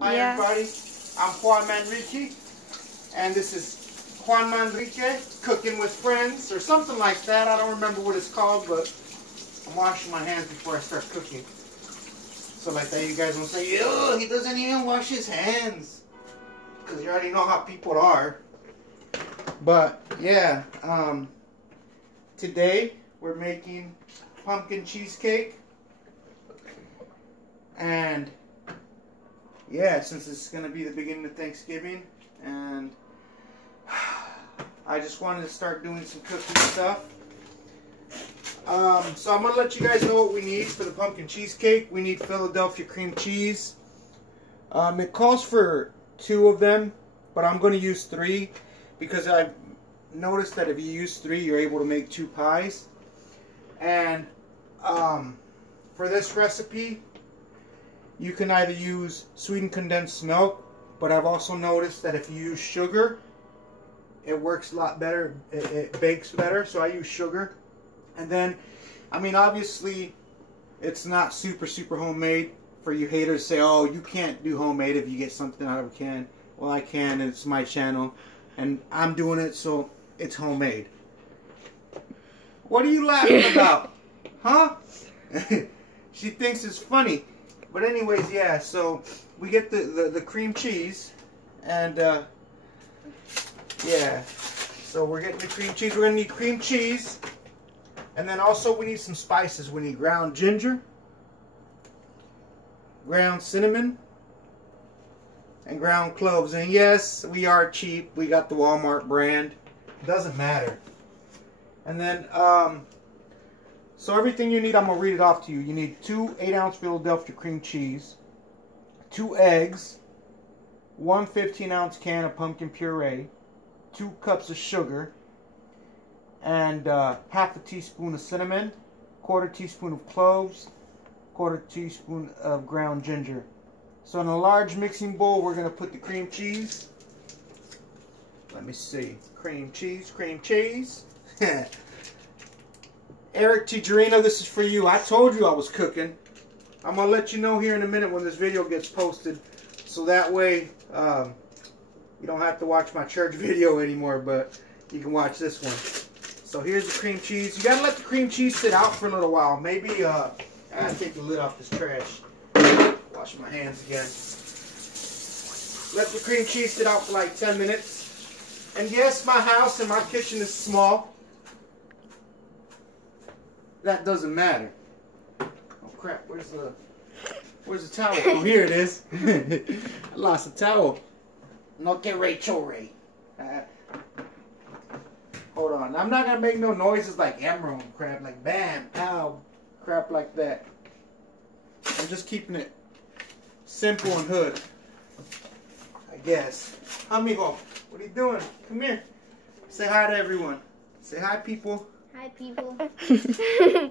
Hi everybody, I'm Juan Manrique, and this is Juan Manrique Cooking with Friends, or something like that. I don't remember what it's called, but I'm washing my hands before I start cooking. So like that you guys won't say, ew, he doesn't even wash his hands. Because you already know how people are. But yeah, today we're making pumpkin cheesecake. And yeah, since it's going to be the beginning of Thanksgiving, and I just wanted to start doing some cooking stuff. So I'm going to let you guys know what we need for the pumpkin cheesecake. We need Philadelphia cream cheese. It calls for 2 of them, but I'm going to use 3 because I've noticed that if you use 3, you're able to make 2 pies. And for this recipe, you can either use sweetened condensed milk, but I've also noticed that if you use sugar, it works a lot better. It bakes better, so I use sugar. And then, I mean, obviously, it's not super homemade. For you haters say, oh, you can't do homemade if you get something out of a can. Well, I can, and it's my channel, and I'm doing it, so it's homemade. What are you laughing about? Huh? She thinks it's funny. But anyways, yeah, so we get the cream cheese, and yeah, so we're getting the cream cheese. We're going to need cream cheese, and then also we need some spices. We need ground ginger, ground cinnamon, and ground cloves. And yes, we are cheap. We got the Walmart brand. Doesn't matter. And then, so everything you need, I'm going to read it off to you. You need 2 8-ounce Philadelphia cream cheese, 2 eggs, 1 15-ounce can of pumpkin puree, 2 cups of sugar, and half a teaspoon of cinnamon, 1/4 teaspoon of cloves, 1/4 teaspoon of ground ginger. So in a large mixing bowl, we're going to put the cream cheese. Let me see. Cream cheese, cream cheese. Eric Tijerino, this is for you. I told you I was cooking. I'm going to let you know here in a minute when this video gets posted. So that way, you don't have to watch my church video anymore, but you can watch this one. So here's the cream cheese. You got to let the cream cheese sit out for a little while. Maybe, I got to take the lid off this trash. Wash my hands again. Let the cream cheese sit out for like 10 minutes. And yes, my house and my kitchen is small. That doesn't matter. Oh crap, where's the towel? Oh, here it is. I lost the towel. No que Rachel. Hold on. I'm not gonna make no noises like Emerald crap, like bam, pow, crap like that. I'm just keeping it simple and hood, I guess. Amigo, what are you doing? Come here. Say hi to everyone. Say hi, people. Hi, people.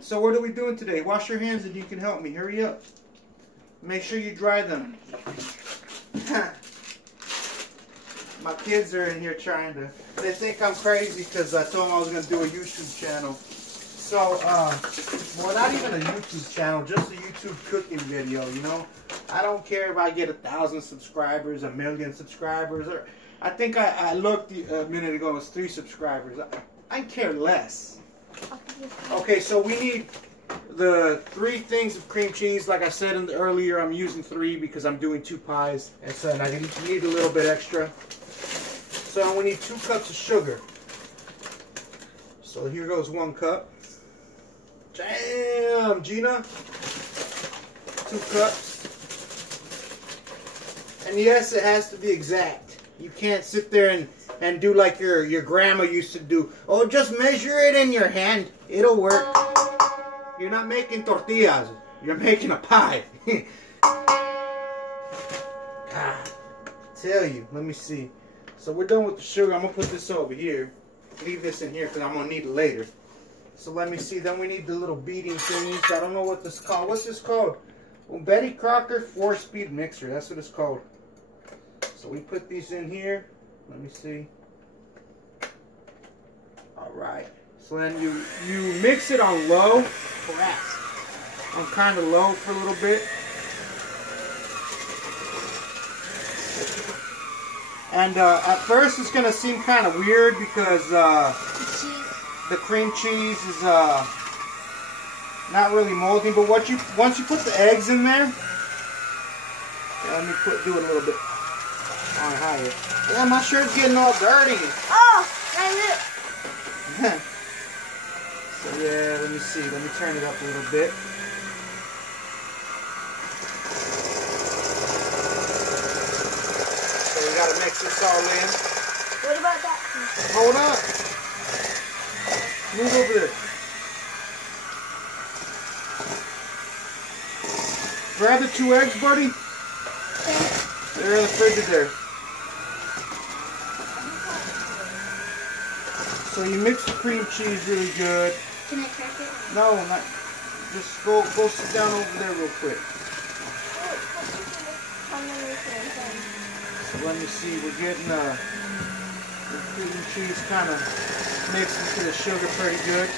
So what are we doing today? Wash your hands and you can help me. Hurry up. Make sure you dry them. My kids are in here trying to... They think I'm crazy because I told them I was going to do a YouTube channel. So, well, not even a YouTube channel, just a YouTube cooking video, you know? I don't care if I get 1,000 subscribers, 1,000,000 subscribers, or... I think I looked a minute ago, it was 3 subscribers. I care less. Okay, so we need the 3 things of cream cheese. Like I said earlier, I'm using 3 because I'm doing 2 pies. And so I need a little bit extra. So we need 2 cups of sugar. So here goes 1 cup. Damn, Gina. 2 cups. And yes, it has to be exact. You can't sit there and do like your grandma used to do. Oh, just measure it in your hand. It'll work. You're not making tortillas. You're making a pie. God, tell you. Let me see. So we're done with the sugar. I'm going to put this over here. Leave this in here because I'm going to need it later. So let me see. Then we need the little beating thingies. I don't know what this is called. What's this called? Well, Betty Crocker 4-speed mixer. That's what it's called. So we put these in here. Let me see. Alright. So then you mix it on low. Crap. On kind of low for a little bit. And at first it's gonna seem kind of weird because the cream cheese is not really molding. But once you put the eggs in there, let me do it a little bit on higher. Yeah, my shirt's getting all dirty. Oh, my lip. So yeah, let me see. Let me turn it up a little bit. So we gotta mix this all in. What about that? Hold up. Move over there. Grab the 2 eggs, buddy. They're in the fridge there. So you mix the cream cheese really good. Can I crack it? No, not. Just go sit down over there real quick. So let me see. We're getting the cream cheese kind of mixed into the sugar pretty good.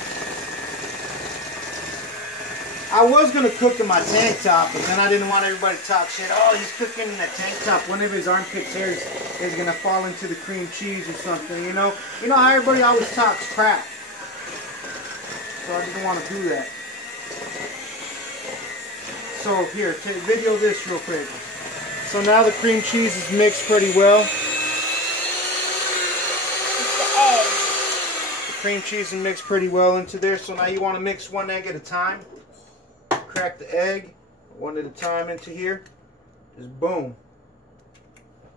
I was going to cook in my tank top, but then I didn't want everybody to talk shit. Oh, he's cooking in that tank top. One of his armpits hairs is going to fall into the cream cheese or something, you know? You know how everybody always talks crap. So I didn't want to do that. So here, video this real quick. So now the cream cheese is mixed pretty well. It's the egg. The cream cheese is mixed pretty well into there. So now you want to mix 1 egg at a time. Crack the egg 1 at a time into here. Just boom.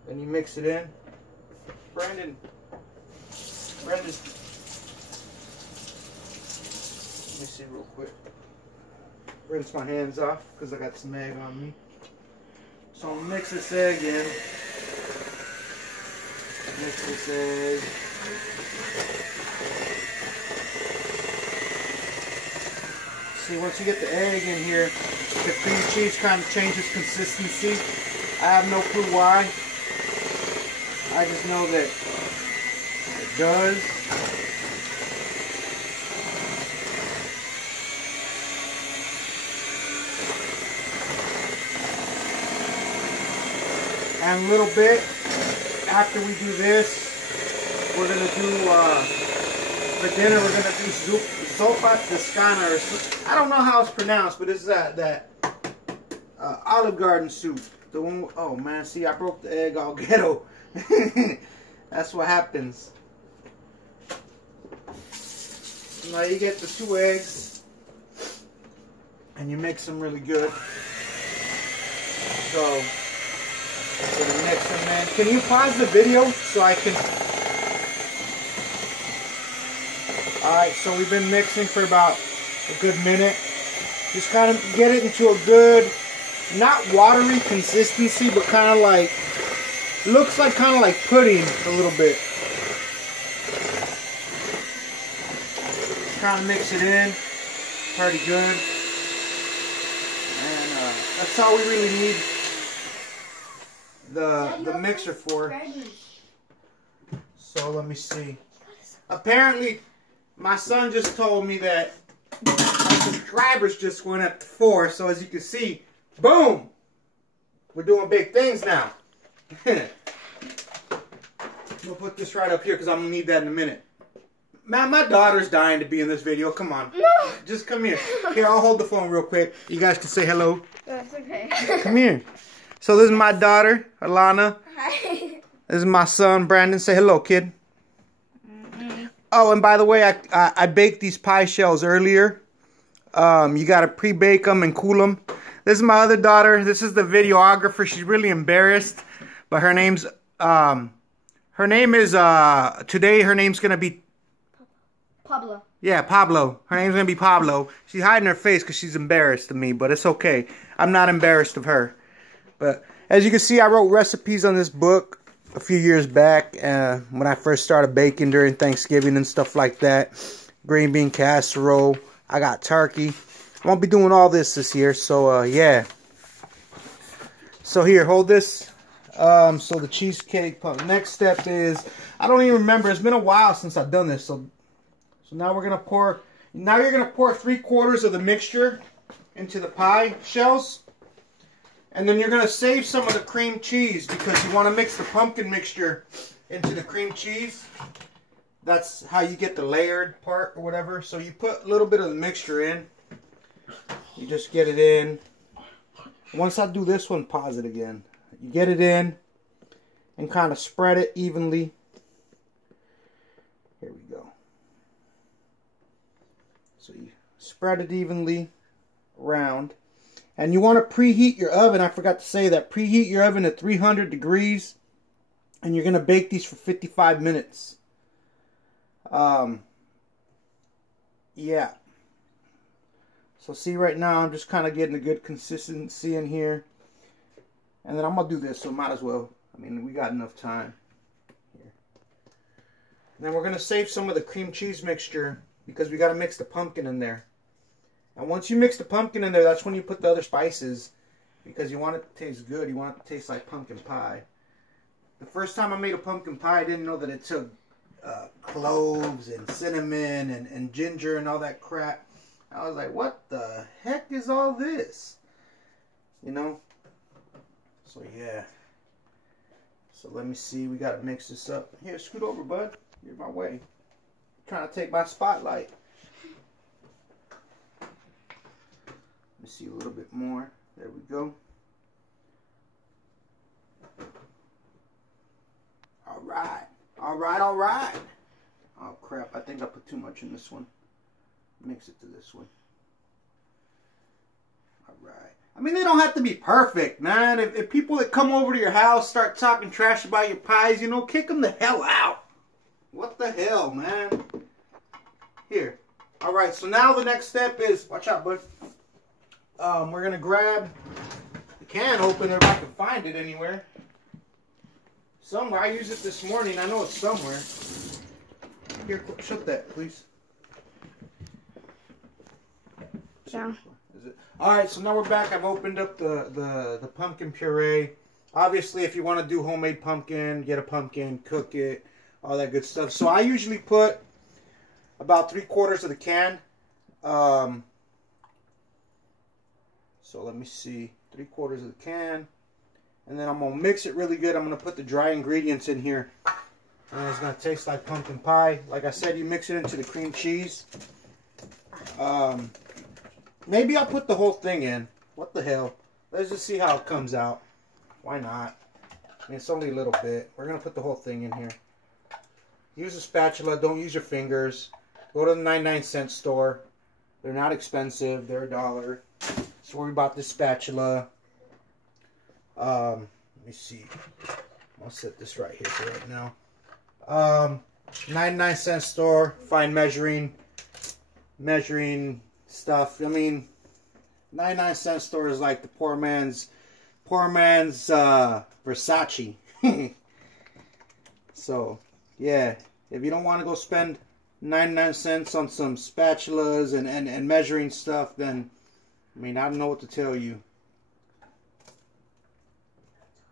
Then you mix it in. Brandon. Let me see real quick. Rinse my hands off because I got some egg on me. So I'll mix this egg in. Mix this egg. See, once you get the egg in here, the cream cheese kind of changes consistency. I have no clue why. I just know that it does. And a little bit after we do this, we're gonna do for dinner. We're gonna do sopa toscana, or I don't know how it's pronounced, but it's that Olive Garden soup. The one. Oh man, see, I broke the egg all ghetto. That's what happens. Now you get the 2 eggs, and you mix them really good. So. Gonna mix them in. Can you pause the video so I can? Alright, so we've been mixing for about a good minute. Just kind of get it into a good, not watery consistency, but kind of like, looks like kind of like pudding a little bit. Kind of mix it in pretty good. And that's all we really need the mixer for. So let me see. Apparently my son just told me that my subscribers just went up to 4, so as you can see, boom, we're doing big things now. We'll put this right up here because I'm gonna need that in a minute. Man, my daughter's dying to be in this video. Come on. No. Just come here. Here, I'll hold the phone real quick. You guys can say hello. That's okay. Come here. So this is my daughter, Alana. Hi. This is my son, Brandon. Say hello, kid. Oh, and by the way, I baked these pie shells earlier. You got to pre-bake them and cool them. This is my other daughter. This is the videographer. She's really embarrassed, but her name's today her name's gonna be Pablo. Yeah, Pablo. Her name's gonna be Pablo. She's hiding her face because she's embarrassed of me, but it's okay. I'm not embarrassed of her. But as you can see, I wrote recipes on this book a few years back when I first started baking during Thanksgiving and stuff like that. Green bean casserole. I got turkey. I won't be doing all this year, so yeah. So here, hold this. So the cheesecake pump. Next step is, I don't even remember. It's been a while since I've done this. So now we're gonna pour. Now you're gonna pour 3/4 of the mixture into the pie shells. And then you're going to save some of the cream cheese because you want to mix the pumpkin mixture into the cream cheese. That's how you get the layered part or whatever. So you put a little bit of the mixture in. You just get it in. Once I do this one, pause it again. You get it in and kind of spread it evenly. Here we go. So you spread it evenly around. And you want to preheat your oven. I forgot to say that. Preheat your oven at 300 degrees. And you're going to bake these for 55 minutes. Yeah. So see right now, I'm just kind of getting a good consistency in here. And then I'm going to do this, so might as well. I mean, we got enough time. Here. And then we're going to save some of the cream cheese mixture because we got to mix the pumpkin in there. And once you mix the pumpkin in there, that's when you put the other spices because you want it to taste good. You want it to taste like pumpkin pie. The first time I made a pumpkin pie, I didn't know that it took cloves and cinnamon and ginger and all that crap. I was like, what the heck is all this? You know? So, yeah. So, let me see. We got to mix this up. Here, scoot over, bud. You're in my way. You're trying to take my spotlight. Let me see a little bit more. There we go. All right. All right, all right. Oh, crap. I think I put too much in this one. Mix it to this one. All right. I mean, they don't have to be perfect, man. If people that come over to your house start talking trash about your pies, you know, kick them the hell out. What the hell, man? Here. All right, so now the next step is, watch out, bud. We're going to grab the can opener if I can find it anywhere. Somewhere. I used it this morning. I know it's somewhere. Here, shut that, please. Yeah. Is it? All right, so now we're back. I've opened up the pumpkin puree. Obviously, if you want to do homemade pumpkin, get a pumpkin, cook it, all that good stuff. So I usually put about 3/4 of the can. So let me see, 3/4 of the can. And then I'm going to mix it really good. I'm going to put the dry ingredients in here. And it's going to taste like pumpkin pie. Like I said, you mix it into the cream cheese. Maybe I'll put the whole thing in. What the hell? Let's just see how it comes out. Why not? I mean, it's only a little bit. We're going to put the whole thing in here. Use a spatula. Don't use your fingers. Go to the 99-cent store. They're not expensive. They're $1. So worry about this spatula. Let me see. I'll set this right here for right now. 99-cent store. Find measuring stuff. I mean, 99-cent store is like the poor man's Versace. So, yeah, if you don't want to go spend 99 cents on some spatulas and measuring stuff, then, I mean, I don't know what to tell you.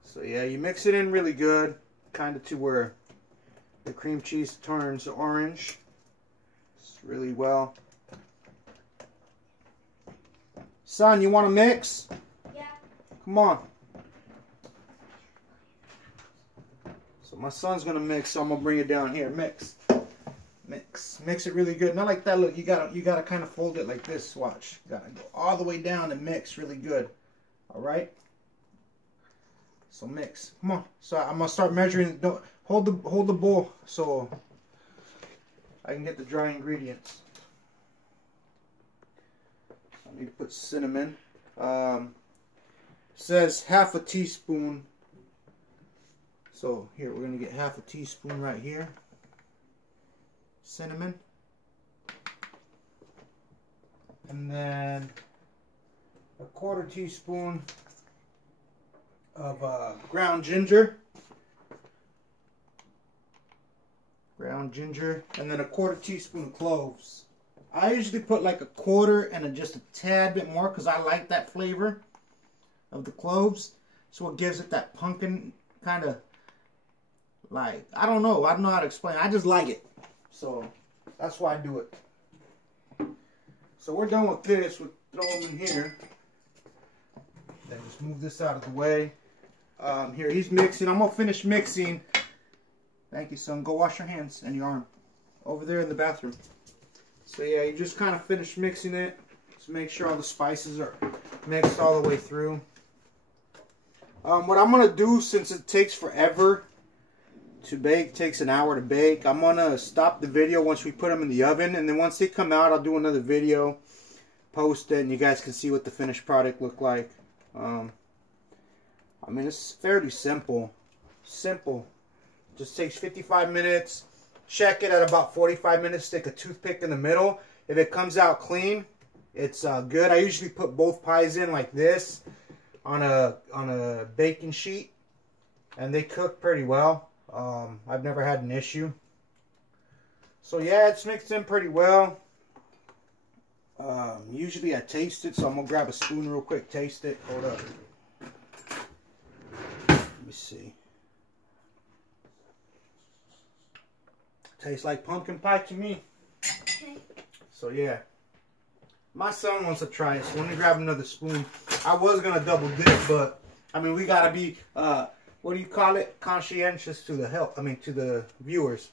So, yeah, you mix it in really good, kind of to where the cream cheese turns orange. It's really well. Son, you want to mix? Yeah. Come on. So my son's gonna mix, so I'm gonna bring it down here. Mix it really good. Not like that. Look, you gotta kind of fold it like this. Watch. You gotta go all the way down and mix really good. All right. So mix. Come on. So I'm gonna start measuring. Don't hold the bowl so I can get the dry ingredients. I need to put cinnamon. Says half a teaspoon. So here we're gonna get half a teaspoon right here. Cinnamon. And then a 1/4 teaspoon of ground ginger. And then a 1/4 teaspoon of cloves. I usually put like a 1/4 and just a tad bit more because I like that flavor of the cloves. So it gives it that pumpkin kind of, like, I don't know how to explain it. I just like it. So that's why I do it. So we're done with this. We'll throw them in here. Then just move this out of the way. Here, he's mixing. I'm going to finish mixing. Thank you, son. Go wash your hands and your arm. Over there in the bathroom. So yeah, you just kind of finish mixing it. Just make sure all the spices are mixed all the way through. What I'm going to do, since it takes forever to bake, takes an hour to bake, I'm going to stop the video once we put them in the oven. And then once they come out, I'll do another video, post it, and you guys can see what the finished product look like. I mean, it's fairly simple. Simple. Just takes 55 minutes. Check it at about 45 minutes. Stick a toothpick in the middle. If it comes out clean, it's good. I usually put both pies in like this on a baking sheet, and they cook pretty well. I've never had an issue. So yeah, it's mixed in pretty well. Usually I taste it, so I'm gonna grab a spoon real quick, taste it. Hold up. Let me see. Tastes like pumpkin pie to me. Okay. So yeah. My son wants to try it, so let me grab another spoon. I was gonna double dip, but I mean we gotta be what do you call it? Conscientious to the health. I mean to the viewers.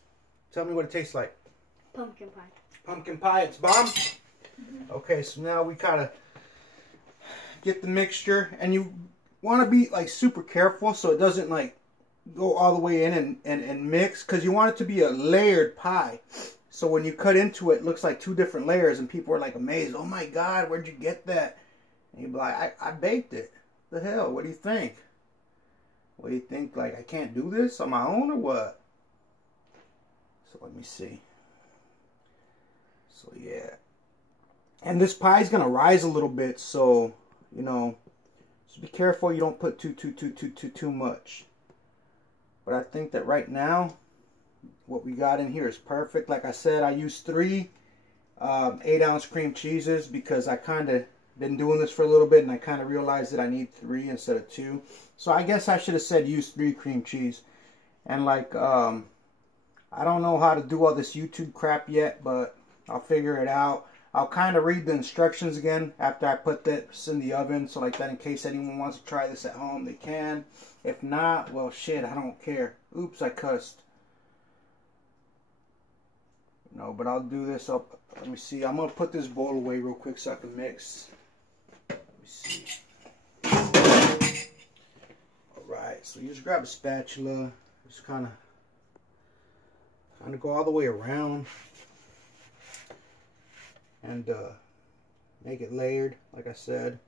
Tell me what it tastes like. Pumpkin pie. Pumpkin pie, it's bomb? Mm-hmm. Okay, so now we gotta get the mixture, and you wanna be like super careful so it doesn't like go all the way in and mix, because you want it to be a layered pie. So when you cut into it, it looks like two different layers, and people are like amazed. Oh my God, where'd you get that? And you'd be like, I baked it. The hell, what do you think? What do you think, like I can't do this on my own or what? So let me see. So yeah. And this pie is gonna rise a little bit, so you know, just be careful you don't put too much. But I think that right now, what we got in here is perfect. Like I said, I used 3 8-ounce cream cheeses because I kind of been doing this for a little bit, and I kind of realized that I need 3 instead of 2. So I guess I should have said use 3 cream cheese. And like, I don't know how to do all this YouTube crap yet, but I'll figure it out. I'll kind of read the instructions again after I put this in the oven, so like that in case anyone wants to try this at home, they can. If not, well shit, I don't care. Oops, I cussed. No, but I'll do this up. Let me see. I'm going to put this bowl away real quick so I can mix. Let me see. Alright, so you just grab a spatula. Just kind of go all the way around. And make it layered, like I said.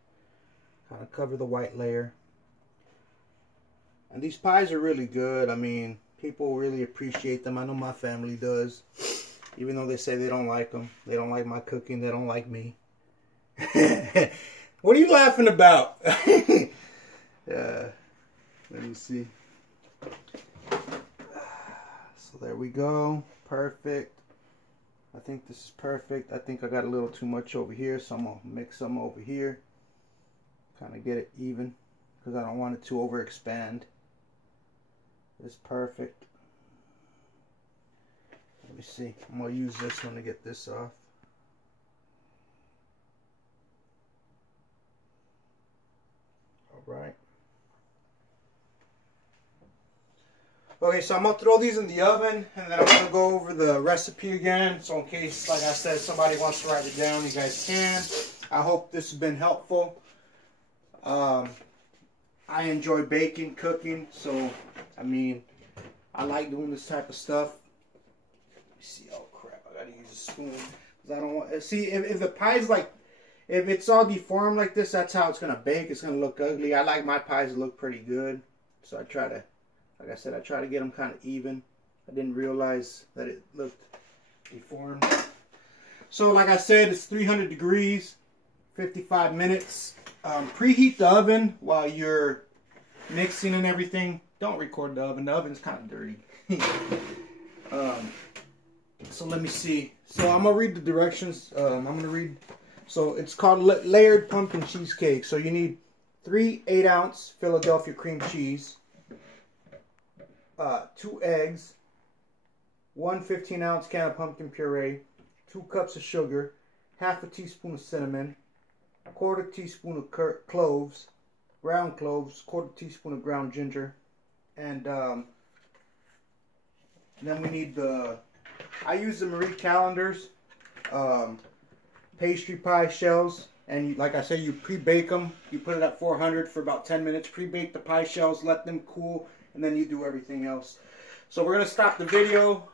Kind of cover the white layer. And these pies are really good. I mean, people really appreciate them. I know my family does. Even though they say they don't like them. They don't like my cooking. They don't like me. What are you laughing about? Let me see. So there we go. Perfect. I think this is perfect. I think I got a little too much over here, so I'm going to mix some over here. Kind of get it even, because I don't want it to overexpand. It's perfect. Let me see. I'm going to use this one to get this off. Alright. Okay, so I'm going to throw these in the oven, and then I'm going to go over the recipe again. So in case, like I said, somebody wants to write it down, you guys can. I hope this has been helpful. I enjoy baking, cooking, so, I mean, I like doing this type of stuff. Let me see. Oh, crap. I got to use a spoon. Because I don't want... See, if the pie's like... If it's all deformed like this, that's how it's going to bake. It's going to look ugly. I like my pies to look pretty good. So I try to... Like I said, I try to get them kind of even. I didn't realize that it looked deformed. So like I said, it's 300 degrees, 55 minutes. Preheat the oven while you're mixing and everything. Don't record the oven. The oven's kind of dirty. So let me see. So I'm going to read the directions. I'm going to read. So it's called layered pumpkin cheesecake. So you need 3 8-ounce Philadelphia cream cheese. 2 eggs, 1 15-ounce can of pumpkin puree, 2 cups of sugar, half a teaspoon of cinnamon, 1/4 teaspoon of cloves, ground cloves, quarter teaspoon of ground ginger, and then we need I use the Marie Callender's pastry pie shells, and like I said, you pre-bake them. You put it at 400 for about 10 minutes. Pre-bake the pie shells, let them cool, and then you do everything else. So we're gonna stop the video.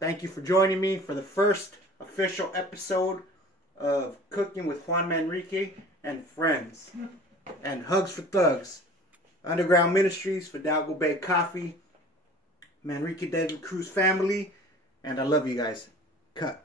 Thank you for joining me for the first official episode of Cooking with Juan Manrique and Friends. And Hugs for Thugs. Underground Ministries, Fidalgo Bay Coffee, Manrique Desert Cruz family, and I love you guys. Cut.